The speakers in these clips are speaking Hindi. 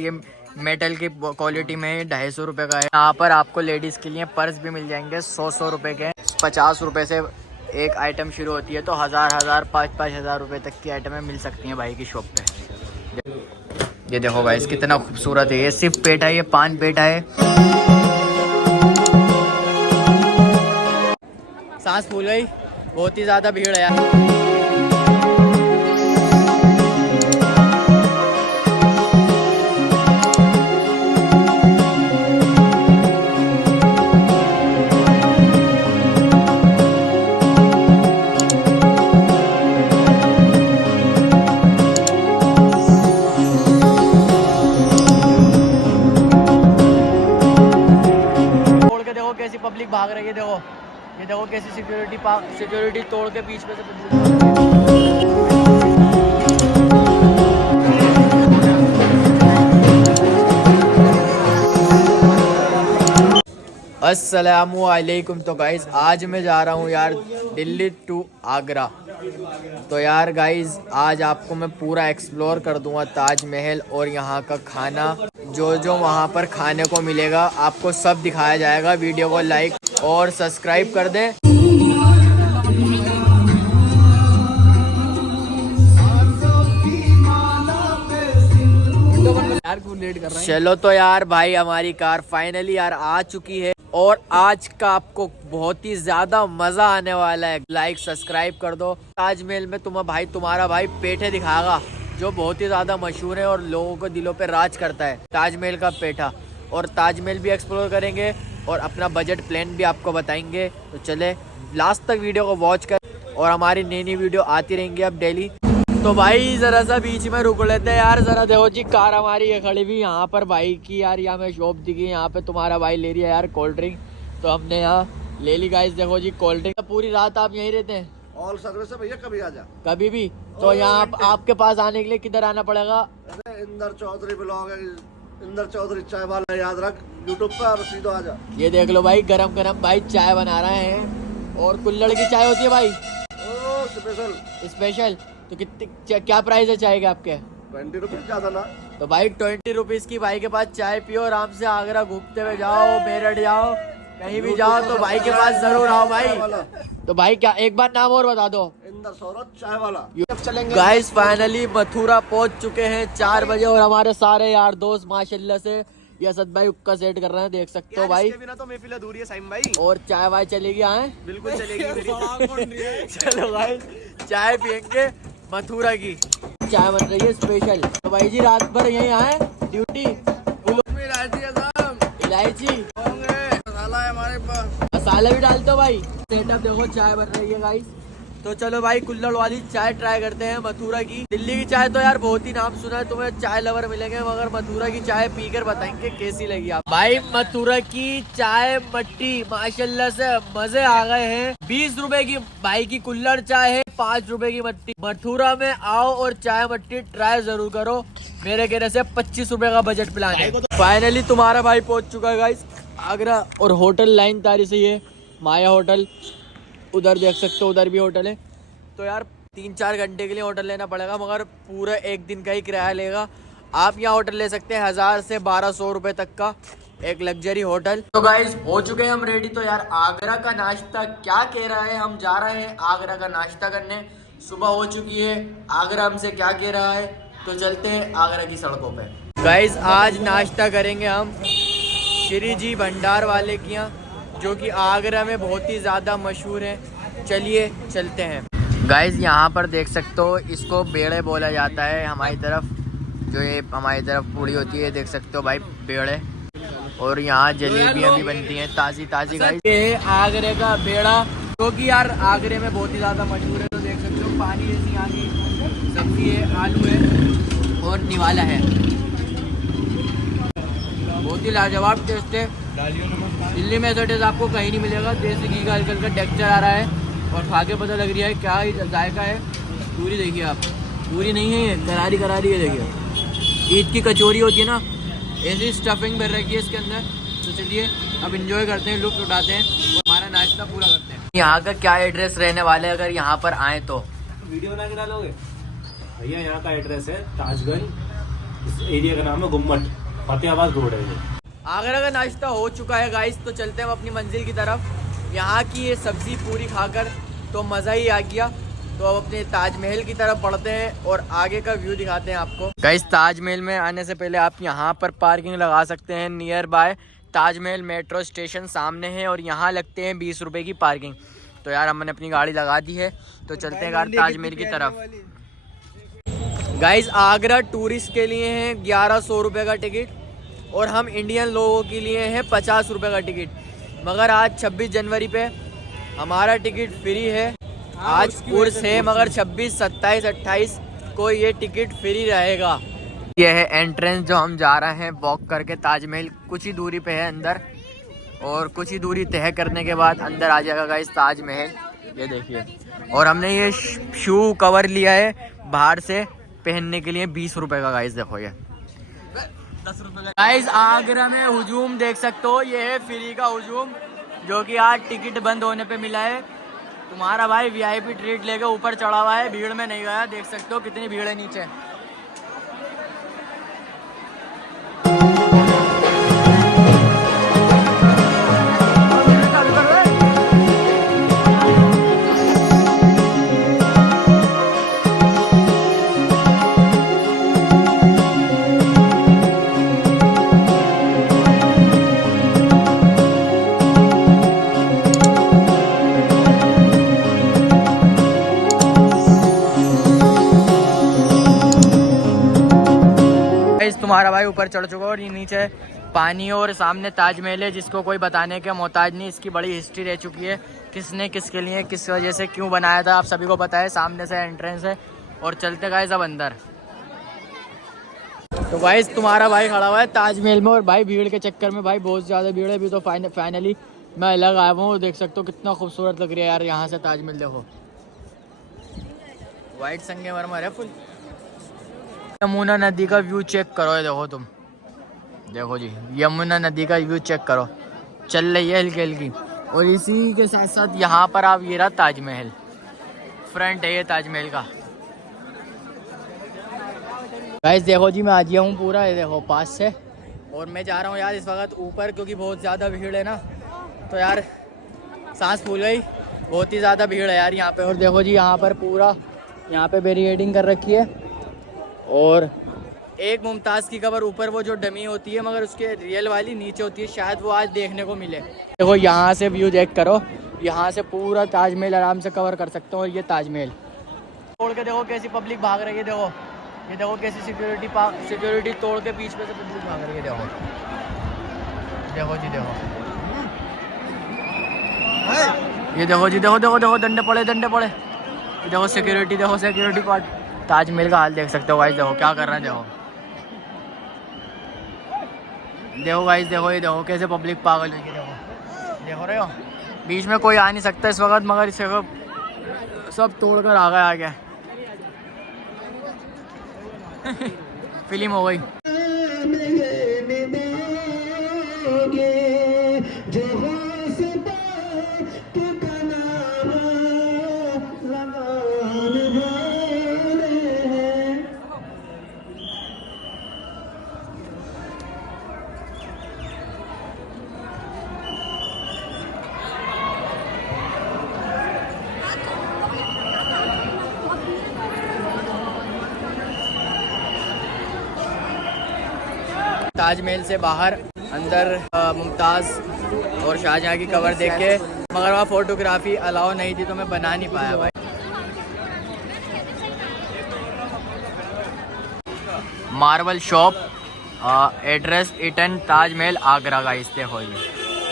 ये मेटल की क्वालिटी में 250 रुपये का है। यहाँ पर आपको लेडीज़ के लिए पर्स भी मिल जाएंगे 100 रुपये के। 50 रुपये से एक आइटम शुरू होती है, तो 1000 5 हज़ार रुपये तक की आइटमें मिल सकती हैं भाई की शॉप पे। ये देखो गाइस कितना खूबसूरत है। ये सिर्फ पेठा है, ये 5 पेठा है। सांस फूल गई, बहुत ही ज़्यादा भीड़ है यार। कैसी पब्लिक भाग रही है, देखो ये देखो कैसी सिक्योरिटी तोड़ के बीच में से अस्सलामु अलैकुम। तो गाइज आज मैं जा रहा हूँ यार दिल्ली टू आगरा। तो यार गाइज आज आपको मैं पूरा एक्सप्लोर कर दूंगा ताजमहल और यहाँ का खाना, जो वहाँ पर खाने को मिलेगा आपको सब दिखाया जाएगा। वीडियो को लाइक और सब्सक्राइब कर दें। चलो तो यार भाई हमारी कार फाइनली यार आ चुकी है और आज का आपको बहुत ही ज्यादा मजा आने वाला है। लाइक सब्सक्राइब कर दो। ताजमहल में तुम्हारा भाई पेठे दिखाएगा जो बहुत ही ज्यादा मशहूर है और लोगों को दिलों पे राज करता है, ताजमहल का पेठा। और ताजमहल भी एक्सप्लोर करेंगे और अपना बजट प्लान भी आपको बताएंगे। तो चले लास्ट तक वीडियो को वॉच कर और हमारी नई वीडियो आती रहेंगी अब डेली। तो भाई जरा सा बीच में रुक लेते हैं यार। जरा देखो जी कार हमारी ये खड़ी हुई यहाँ पर भाई की यार, यहाँ में शॉप दिखी। यहाँ पे तुम्हारा भाई ले रही है यार कोल्ड ड्रिंक, तो हमने यहाँ ले ली गाइस। देखो जी कोल्ड ड्रिंक। पूरी रात आप यहीं रहते हैं? ऑल सर्विस है भैया, कभी आ जा कभी भी। तो यहाँ आपके पास आने के लिए किधर आना पड़ेगा? इंदर चौधरी ब्लॉग है, इंदर चौधरी चाय वाला, याद रख यूट्यूब पे और सीधो आ जा। ये देख लो भाई गरम गरम भाई चाय बना रहे हैं। और कुल्हड़ की चाय होती है भाई, स्पेशल। तो कितनी क्या प्राइस है चाय के आपके? 20 रुपीज ज्यादा ना। तो भाई 20 रुपीज की भाई के पास चाय पियो, आराम से आगरा घूमते हुए जाओ, मेरठ जाओ, कहीं भी जाओ तो भाई के पास जरूर आओ भाई। तो भाई क्या एक बार नाम और बता दो? इंदर सौरभ चाय वाला। चलेंगे गाइस फाइनली मथुरा पहुंच चुके हैं 4 बजे और हमारे सारे यार दोस्त माशाल्लाह से ये असद भाई उक्का सेट कर रहे हैं, देख सकते हो भाई। इसके बिना तो महफिल अधूरी है साइम भाई। और चाय वाय चलेगी? आए बिल्कुल चलेगी मेरी। चलो भाई चाय पियेंगे मथुरा की। चाय बन रही है स्पेशल। तो भाई जी रात भर यहीं आए ड्यूटी। इलायची मसाला है हमारे पास, मसाला भी डालते हो भाई। सेटअप देखो चाय बन रही है गाइस। तो चलो भाई कुल्हड़ वाली चाय ट्राई करते हैं मथुरा की। दिल्ली की चाय तो यार बहुत ही नाम सुना है, तुम्हें चाय लवर मिलेंगे, मगर मथुरा की चाय पीकर बताएंगे कैसी लगी आप। भाई मथुरा की चाय मट्टी माशाल्लाह से मजे आ गए हैं। 20 रुपए की भाई की कुल्हड़ चाय है, 5 रुपए की मट्टी। मथुरा में आओ और चाय मट्टी ट्राई जरूर करो। मेरे कहने से 25 रुपए का बजट प्लान है। फाइनली तुम्हारा भाई पहुंच चुका है गाइस आगरा। और होटल लाइन तारी से ये माया होटल, उधर देख सकते हो उधर भी होटल है। तो यार 3-4 घंटे के लिए होटल लेना पड़ेगा, मगर पूरा एक दिन का ही किराया लेगा। आप यहाँ होटल ले सकते हैं 1000 से 1200 रुपए तक का एक लग्जरी होटल। तो गाइस हो चुके हैं हम रेडी। तो यार आगरा का नाश्ता क्या कह रहा है, हम जा रहे हैं आगरा का नाश्ता करने। सुबह हो चुकी है, आगरा हमसे क्या कह रहा है, तो चलते हैं आगरा की सड़कों पे। गाइस आज नाश्ता करेंगे हम श्री जी भंडार वाले के यहाँ, जो कि आगरा में बहुत ही ज़्यादा मशहूर है। चलिए चलते हैं। गाइस यहाँ पर देख सकते हो इसको बेड़े बोला जाता है हमारी तरफ। जो ये हमारी तरफ पूड़ी होती है देख सकते हो भाई बेड़े। और यहाँ जलेबियाँ भी बनती हैं ताज़ी ताज़ी। गाइस ये आगरे का बेड़ा, जो कि यार आगरे में बहुत ही ज़्यादा मशहूर है। तो देख सकते हो पानी जैसी यहाँ की सब्जी है, आलू है और निवाला है। बहुत ही लाजवाब टेस्ट है। दिल्ली में ऐसा टेस्ट आपको कहीं नहीं मिलेगा। देसी घी का हल्का टेक्सचर आ रहा है और खा के पता लग रहा है क्या ही जायका है। पूरी देखिए आप, पूरी नहीं है ये, करारी करारी है। देखिए ईद की कचौरी होती है ना, ऐसी स्टफिंग भर रखी है इसके अंदर। तो चलिए अब इंजॉय करते हैं, लुत्फ उठाते हैं और हमारा नाश्ता पूरा करते हैं। यहाँ का क्या एड्रेस रहने वाले है अगर यहाँ पर आए तो? वीडियो बना के डालोगे भैया? यहाँ का एड्रेस है ताजगंज इस एरिया का नाम है गुम्मट, फतेहाबाद रोड है ये। आगरा का नाश्ता हो चुका है गाइस, तो चलते हैं हम अपनी मंजिल की तरफ। यहाँ की ये सब्ज़ी पूरी खाकर तो मज़ा ही आ गया। तो अब अपने ताजमहल की तरफ बढ़ते हैं और आगे का व्यू दिखाते हैं आपको। गाइस ताजमहल में आने से पहले आप यहाँ पर पार्किंग लगा सकते हैं। Near by Taj Mahal metro station सामने है और यहाँ लगते हैं 20 रुपये की पार्किंग। तो यार हमने अपनी गाड़ी लगा दी है, तो चलते हैं यार ताजमहल की तरफ। गाइस आगरा टूरिस्ट के लिए है 1100 रुपये का टिकट और हम इंडियन लोगों के लिए है 50 रुपये का टिकट। मगर आज 26 जनवरी पे हमारा टिकट फ्री है। आज उर्स है, मगर 26, 27, 28 को ये टिकट फ्री रहेगा। ये है एंट्रेंस जो हम जा रहे हैं वॉक करके। ताजमहल कुछ ही दूरी पे है अंदर, और कुछ ही दूरी तय करने के बाद अंदर आ जाएगा गाइस ताजमहल। ये देखिए, और हमने ये शू कवर लिया है बाहर से पहनने के लिए 20 रुपए का। गाइस देखो ये 10 रुपए का। गाइस आगरा में हुजूम देख सकते हो, ये है फ्री का हुजूम जो कि आज टिकट बंद होने पे मिला है। तुम्हारा भाई वीआईपी ट्रीट लेके ऊपर चढ़ा हुआ है, भीड़ में नहीं गया। देख सकते हो कितनी भीड़ है नीचे। तुम्हारा भाई ऊपर चढ़ चुका है और ये नीचे पानी और सामने ताजमहल है, जिसको कोई बताने का मोहताज नहीं। इसकी बड़ी हिस्ट्री रह चुकी है, किसने किसके लिए किस वजह से क्यों बनाया था, आप सभी को पता है। सामने से एंट्रेंस है और चलते गाइस अब अंदर। तो गाइस तुम्हारा भाई खड़ा हुआ है ताजमहल में और भाई भीड़ के चक्कर में भाई बहुत ज़्यादा भीड़ है। अभी तो फाइनली मैं अलग आया हूँ। देख सकते हो कितना खूबसूरत लग रहा है यार यहाँ से ताजमहल। देखो वाइट संगमरमर है फुल। यमुना नदी का व्यू चेक करो, ये देखो तुम, देखो जी यमुना नदी का व्यू चेक करो, चल रही है हल्की हल्की। और इसी के साथ साथ यहाँ पर आप ये रहा ताजमहल, फ्रंट है ये ताजमहल का। गाइस देखो जी मैं आ गया हूँ पूरा, ये देखो पास से। और मैं जा रहा हूँ यार इस वक्त ऊपर, क्योंकि बहुत ज़्यादा भीड़ है ना, तो यार सांस फूल गई। बहुत ही ज़्यादा भीड़ है यार यहाँ पे। और देखो जी यहाँ पर पूरा यहाँ पे बैरिकेडिंग कर रखी है। और एक मुमताज़ की कबर ऊपर वो जो डमी होती है, मगर उसके रियल वाली नीचे होती है, शायद वो आज देखने को मिले। देखो यहाँ से व्यू चेक करो, यहाँ से पूरा ताजमहल आराम से कवर कर सकते हो। और ये ताजमहल तोड़ के देखो कैसी पब्लिक भाग रही है। देखो ये देखो कैसी सिक्योरिटी तोड़ के बीच में से पब्लिक भाग रही है। देखो देखो जी देखो, ये देखो जी देखो देखो देखो डंडे पड़े देखो सिक्योरिटी, देखो सिक्योरिटी गार्ड। ताजमहल का हाल देख सकते हो गाइस, देखो क्या कर रहे हैं। देखो देखो गाइस, देखो ये देखो कैसे पब्लिक पागल हुई है। देखो देखो रहे हो, बीच में कोई आ नहीं सकता इस वक्त, मगर इसे सब तोड़ कर आ गया फिल्म हो गई। ताजमहल से बाहर अंदर मुमताज़ और शाहजहाँ की कवर देख के, मगर वहाँ फोटोग्राफी अलाउ नहीं थी तो मैं बना नहीं पाया भाई। मार्बल शॉप, एड्रेस ईटन ताजमहल आगरा। गाइस देखो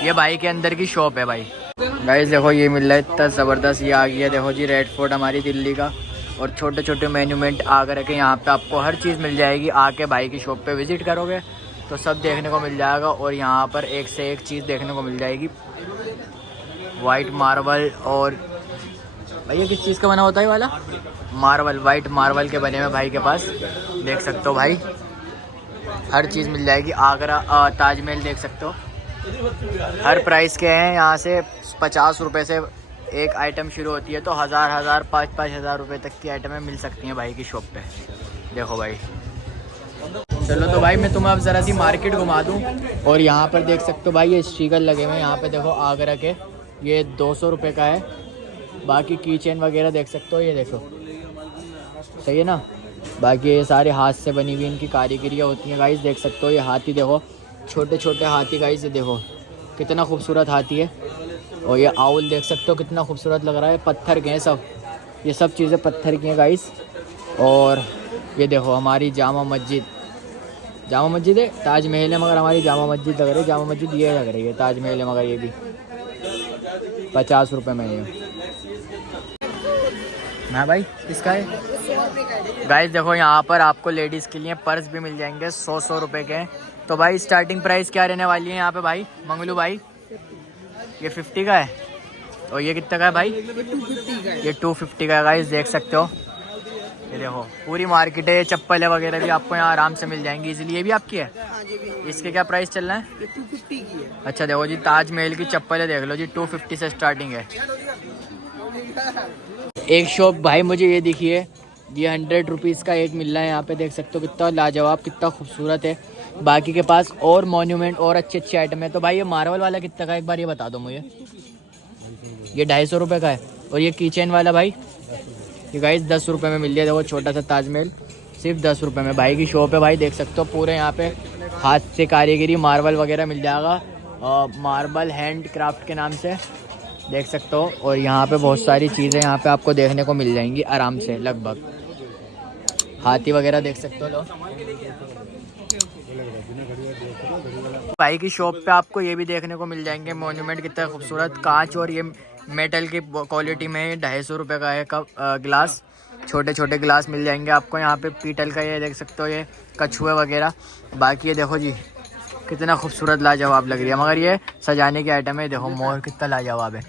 ये भाई के अंदर की शॉप है भाई। गाइस देखो ये मिल रहा है इतना ज़बरदस्त, ये आ गया। देखो जी रेड फोर्ट हमारी दिल्ली का, और छोटे छोटे मेन्यूमेंट आगरा के। यहाँ पे आपको हर चीज़ मिल जाएगी। आके भाई की शॉप पे विज़िट करोगे तो सब देखने को मिल जाएगा। और यहाँ पर एक से एक चीज़ देखने को मिल जाएगी। वाइट मार्बल, और भैया किस चीज़ का बना होता है वाला मार्बल, वाइट मार्बल के बने हुए भाई के पास। देख सकते हो भाई हर चीज़ मिल जाएगी। आगरा ताजमहल देख सकते हो, हर प्राइस के हैं। यहाँ से 50 रुपये से एक आइटम शुरू होती है, तो 1000 5,000 रुपये तक की आइटमें मिल सकती हैं भाई की शॉप पे। देखो भाई चलो तो भाई मैं तुम्हें अब ज़रा सी मार्केट घुमा दूँ। और यहाँ पर देख सकते हो भाई ये स्टिकर लगे हुए हैं, यहाँ पे देखो आगरा के, ये 200 रुपये का है। बाकी की चेन वगैरह देख सकते हो, ये देखो सही है ना। बाकी ये सारे हाथ से बनी हुई इनकी कारीगरियाँ होती हैं गाइस, देख सकते हो। ये हाथी देखो, छोटे छोटे हाथी गाइस, ये देखो कितना खूबसूरत हाथी है। और ये आउल देख सकते हो कितना खूबसूरत लग रहा है, पत्थर के हैं सब, ये सब चीज़ें पत्थर की हैं गाइस। और ये देखो हमारी जामा मस्जिद है, ताजमहल है मगर हमारी जामा मस्जिद लग रही है। जामा मस्जिद ये लग रही है, ताजमहल है मगर ये भी 50 रुपये में है। ना भाई किसका है गाइस? देखो यहाँ पर आपको लेडीज़ के लिए पर्स भी मिल जाएंगे 100 रुपये के। तो भाई स्टार्टिंग प्राइस क्या रहने वाली है यहाँ पे भाई मंगलू भाई? ये 50 का है। और ये कितने का है भाई? ये 250 का है गाइस, देख सकते हो। ये देखो पूरी मार्केट है, ये चप्पल वगैरह भी आपको यहाँ आराम से मिल जाएंगी इजीली। ये भी आपकी है? इसके क्या प्राइस चल रहा है? ये 250 की है। अच्छा देखो जी, ताजमहल की चप्पल देख लो जी, 250 से स्टार्टिंग है। एक शॉप भाई मुझे ये दिखिए, ये 100 रुपीज़ का एक मिल रहा है यहाँ पे, देख सकते हो कितना लाजवाब, कितना खूबसूरत है। बाकी के पास और मॉन्यूमेंट और अच्छे अच्छे आइटम है। तो भाई ये मार्बल वाला कितना का, एक बार ये बता दो मुझे। ये 250 रुपये का है। और ये किचन वाला भाई, ये गाइस 10 रुपये में मिल रहा है। देखो छोटा सा ताजमहल सिर्फ 10 रुपये में। भाई की शॉप है भाई, देख सकते हो पूरे यहाँ पे हाथ से कारीगरी मार्बल वगैरह मिल जाएगा, मार्बल हैंड क्राफ्ट के नाम से, देख सकते हो। और यहाँ पे बहुत सारी चीज़ें यहाँ पे आपको देखने को मिल जाएंगी आराम से। लगभग हाथी वगैरह देख सकते हो। लो भाई की शॉप पे आपको ये भी देखने को मिल जाएंगे मॉन्यूमेंट, कितना खूबसूरत कांच और ये मेटल की क्वालिटी में 250 रुपये का है कप ग्लास। छोटे छोटे ग्लास मिल जाएंगे आपको यहाँ पे, पीतल का, ये देख सकते हो, ये कछुए वगैरह। बाकी ये देखो जी कितना खूबसूरत लाजवाब लग रही है, मगर ये सजाने की आइटम है। देखो मोर कितना लाजवाब है,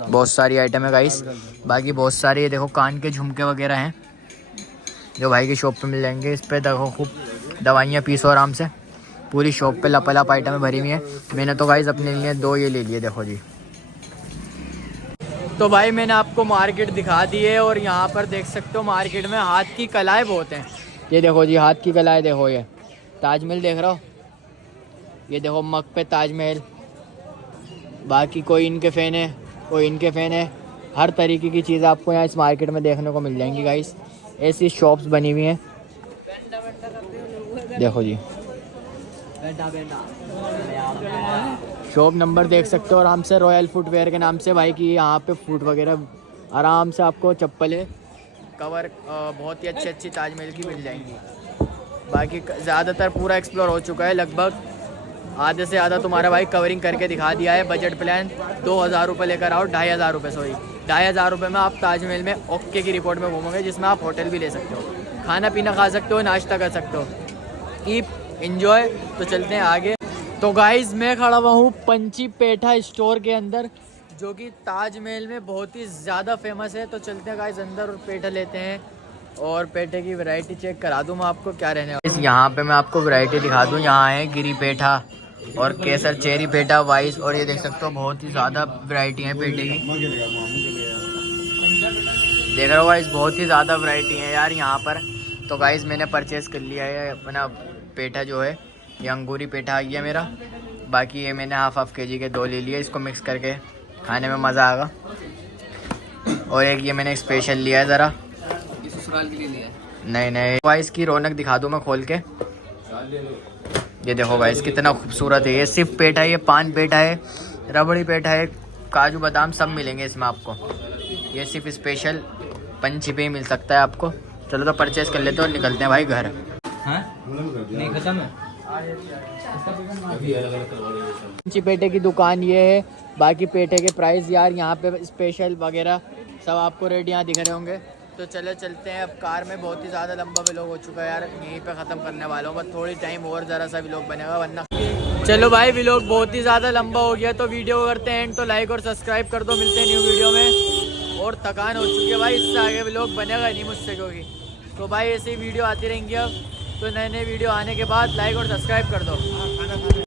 बहुत सारी आइटम है गाइस। बाकी बहुत सारे ये देखो कान के झुमके वगैरह हैं जो भाई की शॉप पे मिल जाएंगे। इस पे देखो खूब दवाइयाँ पीसो आराम से, पूरी शॉप पे लपालप आइटमें भरी हुई हैं। मैंने तो गाइस अपने लिए 2 ये ले लिए, देखो जी। तो भाई मैंने आपको मार्केट दिखा दी है और यहाँ पर देख सकते हो मार्केट में हाथ की कलाएँ बहुत हैं। ये देखो जी हाथ की कलाएँ, देखो ये ताजमहल देख रहे हो, ये देखो मग पे ताजमहल। बाकी कोई इनके फ़ैन है, कोई इनके फ़ैन है। हर तरीके की चीज़ आपको यहाँ इस मार्केट में देखने को मिल जाएंगी गाइस। ऐसी शॉप्स बनी हुई हैं, देखो जी। शॉप नंबर देख सकते हो आराम से, रॉयल फुटवेयर के नाम से भाई की यहाँ पे फूट वगैरह आराम से आपको चप्पलें कवर बहुत ही अच्छी अच्छी ताजमहल की मिल जाएंगी। बाकी ज़्यादातर पूरा एक्सप्लोर हो चुका है, लगभग आधे से ज़्यादा तुम्हारा भाई कवरिंग करके दिखा दिया है। बजट प्लान 2000 रुपये लेकर आओ, 2500 रुपये, सॉरी 2500 रुपये में आप ताजमहल में ओके की रिपोर्ट में घूमोगे, जिसमें आप होटल भी ले सकते हो, खाना पीना खा सकते हो, नाश्ता कर सकते हो, कीप एंजॉय। तो चलते हैं आगे। तो गाइज़ मैं खड़ा हुआ हूँ पंची पेठा स्टोर के अंदर, जो कि ताजमहल में बहुत ही ज़्यादा फेमस है। तो चलते हैं गाइज़ अंदर और पेठा लेते हैं और पेठे की वैरायटी चेक करा दूँ मैं आपको क्या रहने वाला। यहाँ पे मैं आपको वैरायटी दिखा दूँ, यहाँ है गिरी पेठा और केसर चेरी पेठा वाइस, और ये देख सकते हो बहुत ही ज़्यादा वैरायटी है पेठे की, देख रहे हो गाइस, बहुत ही ज़्यादा वैरायटी है यार यहाँ पर। तो गाइज़ मैंने परचेज़ कर लिया है अपना पेठा, जो है ये अंगूरी पेठा आ गया मेरा। बाकी ये मैंने हाफ kg के 2 ले लिए, इसको मिक्स करके खाने में मज़ा आएगा। और एक ये मैंने स्पेशल लिया है, ज़रा ससुराल के लिए लिया है। नहीं गाइस की रौनक दिखा दूँ मैं खोल के, ये देखो गाइस कितना खूबसूरत है। ये सिर्फ पेठा है, ये पान पेठा है, रबड़ी पेठा है, काजू बादाम सब मिलेंगे इसमें आपको। ये सिर्फ स्पेशल पंची पे ही मिल सकता है आपको। चलो तो परचेज कर लेते हैं और निकलते हैं भाई घर। नहीं खत्म है। पंची पेठे की दुकान ये है। बाकी पेठे के प्राइस यार यहाँ पे स्पेशल वगैरह सब आपको रेट यहाँ दिख रहे होंगे। तो चलो चलते हैं अब कार में। बहुत ही ज़्यादा लंबा व्लॉग हो चुका है यार, यहीं पे ख़त्म करने वाला हूँ, बस थोड़ी टाइम और ज़रा सा व्लॉग बनेगा वरना। चलो भाई व्लॉग बहुत ही ज़्यादा लंबा हो गया, तो वीडियो करते हैं एंड, तो लाइक और सब्सक्राइब कर दो। मिलते हैं न्यू वीडियो में। और थकान हो चुकी है भाई, इससे आगे व्लॉग बनेगा नहीं मुझसे, क्योंकि तो भाई ऐसे ही वीडियो आती रहेंगी अब। तो नए वीडियो आने के बाद लाइक और सब्सक्राइब कर दो।